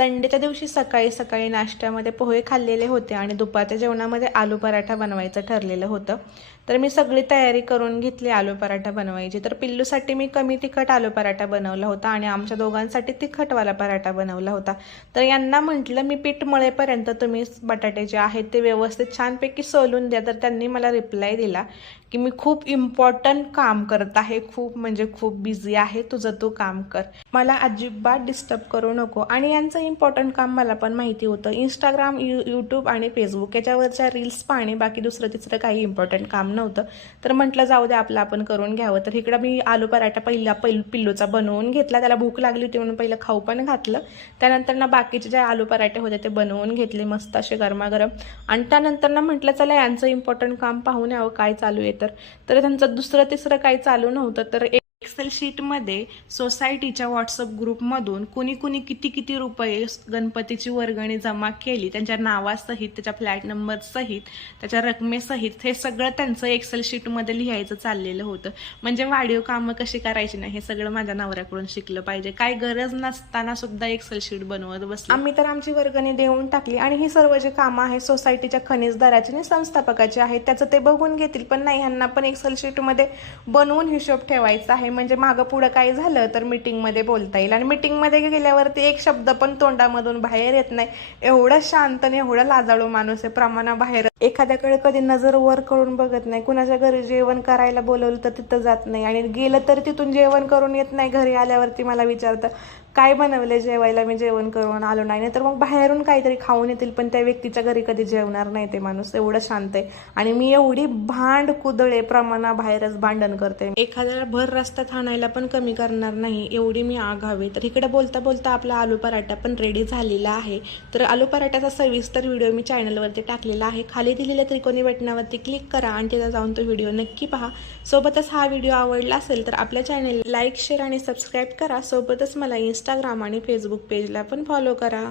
संडेच्या दिवशी सकाळी सकाळी नाश्त्यामध्ये पोहे खाल्लेले होते आणि दुपारच्या जेवणामध्ये आलू पराठा बनवायचं ठरलेलं होतं. तर मी सगळी तयारी करून घेतली आलू पराठा बनवायची. तर पिल्लूसाठी मी कमी तिखट आलू पराठा बनवला होता आणि आमच्या दोघांसाठी तिखटवाला पराठा बनवला होता. तर यांना म्हटलं मी पीठ मळेपर्यंत तुम्ही बटाटे जे आहेत ते व्यवस्थित छानपैकी सोलून द्या. तर त्यांनी मला रिप्लाय दिला की मी खूप इम्पॉर्टंट काम करत आहे, खूप म्हणजे खूप बिझी आहे, तुझं तू काम कर, मला अजिबात डिस्टर्ब करू नको. आणि यांचं इम्पॉर्टंट काम मला पण माहिती होतं. इंस्टाग्राम, यूट्यूब आणि फेसबुक याच्यावरच्या रील्स पाहणे, बाकी दुसरं तिसरं काही इम्पॉर्टंट काम नव्हतं. तर म्हटलं जाऊ दे आपलं आपण करून घ्यावं. तर इकडं मी आलू पराठा पिल्लूचा बनवून घेतला. त्याला भूक लागली होती म्हणून पहिलं खाऊ पण घातलं. त्यानंतर ना बाकीचे जे आलू पराठे होते ते बनवून घेतले मस्त असे गरमागरम. आणि त्यानंतर ना म्हटलं चला यांचं इम्पॉर्टंट काम पाहून यावं काय चालू आहे. तर त्यांचं दुसरं तिसरं काही चालू नव्हतं. तर एक्सेल शीटमध्ये सोसायटीच्या व्हॉट्सअप ग्रुपमधून कुणी कुणी किती किती रुपये गणपतीची वर्गणी जमा केली, त्यांच्या नावासहित, त्याच्या फ्लॅट नंबरसहित, त्याच्या रकमेसहित हे सगळं त्यांचं एक्सेल शीटमध्ये लिहायचं चाललेलं होतं. म्हणजे वाढीव कामं कशी करायची नाही हे सगळं माझ्या नवऱ्याकडून शिकलं पाहिजे. काय गरज नसताना सुद्धा एक्सेल शीट बनवत बसले. आम्ही तर आमची वर्गणी देऊन टाकली आणि ही सर्व जे कामं आहे सोसायटीच्या खनिजदाराची आणि संस्थापकाची आहेत त्याचं ते बघून घेतील. पण नाही, ह्यांना पण एक्सेल शीटमध्ये बनवून हिशोब ठेवायचा आहे. म्हणजे मागं पुढं काही झालं तर मीटिंगमध्ये बोलता येईल. आणि मीटिंगमध्ये गेल्यावरती एक शब्द पण तोंडामधून बाहेर येत नाही. एवढं शांत आणि एवढं लाजाळू माणूस आहे, प्रमाणाबाहेर. एखाद्याकडे कधी नजर वर करून बघत नाही. कुणाच्या घरी जेवण करायला बोलवलं तर तिथं जात नाही आणि गेलं तर तिथून जेवण करून येत नाही. घरी आल्यावरती मला विचारतं काय बनवले जेवायला, मी जेवण करून आलो नाही. तर मग बाहेरून काहीतरी खाऊन येतील पण त्या व्यक्तीच्या घरी कधी जेवणार नाही ते माणूस. एवढं शांत आहे. आणि मी एवढी भांड कुदळे, प्रमाणाबाहेरच भांडण करते. एखाद्याला भर रस्त्यात आणायला पण कमी करणार नाही, एवढी मी आगावे. तर इकडे बोलता बोलता आपला आलू पराठा पण रेडी झालेला आहे. तर आलू पराठ्याचा सविस्तर व्हिडिओ मी चॅनलवरती टाकलेला आहे. खाली दिलेल्या त्रिकोणी बटनावरती क्लिक करा आणि तिथे जाऊन तो व्हिडिओ नक्की पहा. सोबतच हा व्हिडिओ आवडला असेल तर आपल्या चॅनल लाईक, शेअर आणि सबस्क्राईब करा. सोबतच मला इंस्टाग्राम आणि फेसबुक पेजला पण फॉलो करा.